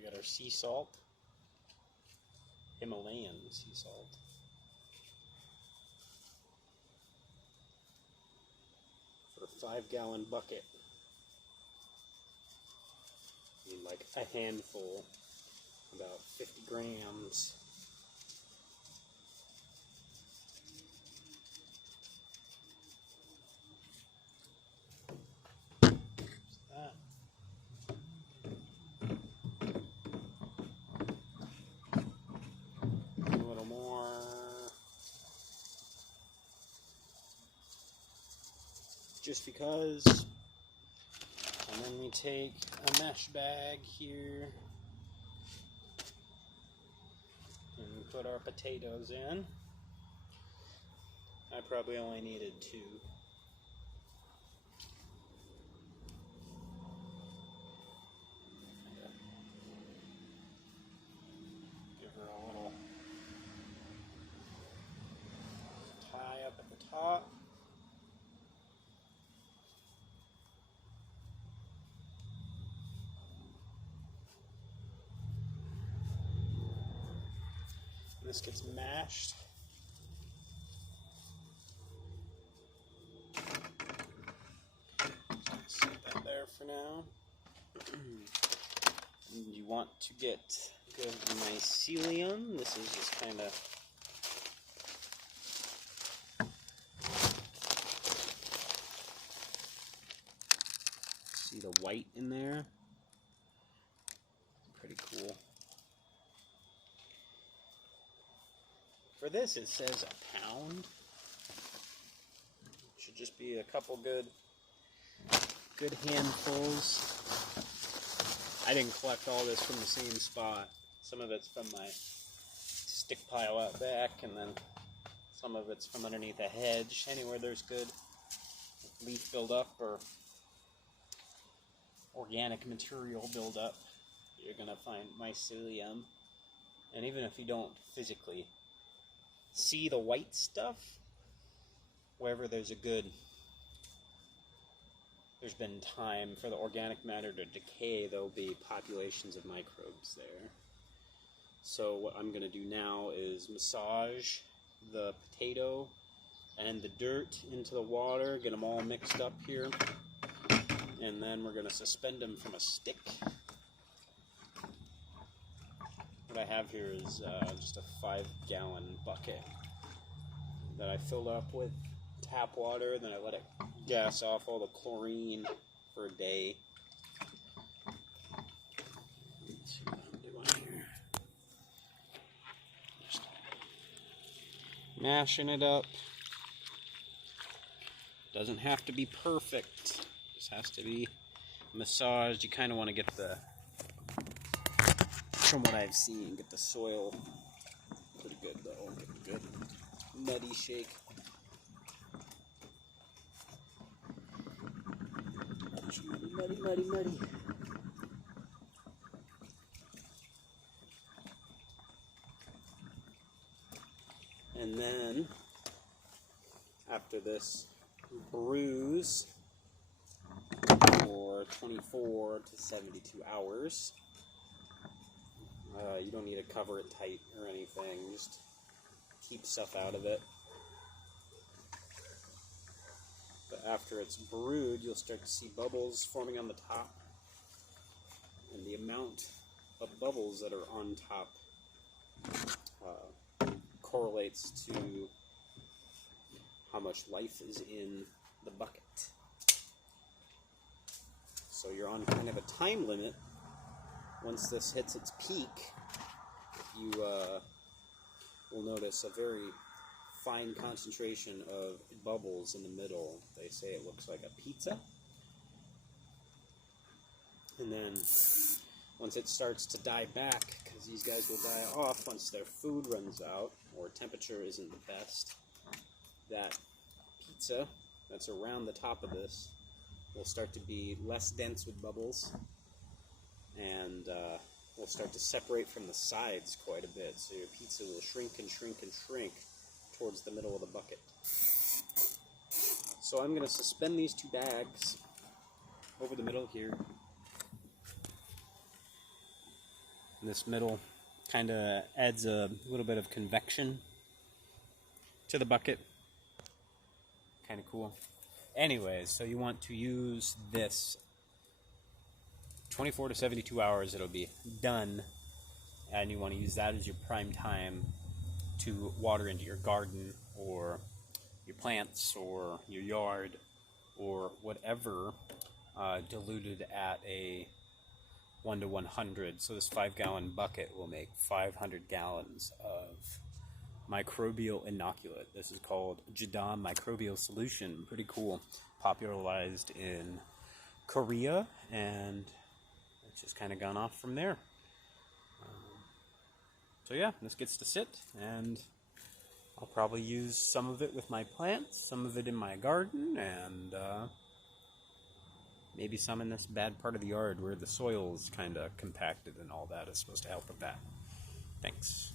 we got our sea salt, Himalayan sea salt. For a 5-gallon bucket. I need like a handful, about 50 grams. Just because, and then we take a mesh bag here and put our potatoes in. I probably only needed 2. Give her a little tie up at the top. This gets mashed. Set that there for now. And you want to get good mycelium. This is just kind of see the white in there. Pretty cool. For this, it says a pound. Should just be a couple good handfuls. I didn't collect all this from the same spot. Some of it's from my stick pile out back, and then some of it's from underneath a hedge. Anywhere there's good leaf buildup or organic material buildup, you're gonna find mycelium. And even if you don't physically see the white stuff, wherever there's been time for the organic matter to decay, there'll be populations of microbes there. So what I'm going to do now is massage the potato and the dirt into the water, get them all mixed up here, and then we're going to suspend them from a stick. What I have here is just a 5-gallon bucket that I filled up with tap water, then I let it gas off all the chlorine for a day. Let's see what I'm doing here. Just mashing it up. Doesn't have to be perfect. Just has to be massaged. You kind of want to get from what I've seen, get the soil pretty good though. Get a good muddy shake. Muddy. And then, after this bruise for 24 to 72 hours, you don't need to cover it tight or anything, just keep stuff out of it. But after it's brewed, you'll start to see bubbles forming on the top. And the amount of bubbles that are on top correlates to how much life is in the bucket. So you're on kind of a time limit. Once this hits its peak, you will notice a very fine concentration of bubbles in the middle. They say it looks like a pizza. And then once it starts to die back, because these guys will die off once their food runs out or temperature isn't the best, that pizza that's around the top of this will start to be less dense with bubbles, and will start to separate from the sides quite a bit. So your pizza will shrink and shrink and shrink towards the middle of the bucket. So I'm going to suspend these 2 bags over the middle here. And this middle kind of adds a little bit of convection to the bucket. Kind of cool. Anyways, so you want to use this 24 to 72 hours, it'll be done, and you want to use that as your prime time to water into your garden or your plants or your yard or whatever, diluted at a 1 to 100. So this 5-gallon bucket will make 500 gallons of microbial inoculant. This is called jadam microbial solution. Pretty cool. Popularized in Korea, and it's just kind of gone off from there. So yeah, this gets to sit, and I'll probably use some of it with my plants, some of it in my garden, and maybe some in this bad part of the yard where the soil's kind of compacted and all that is supposed to help with that. Thanks.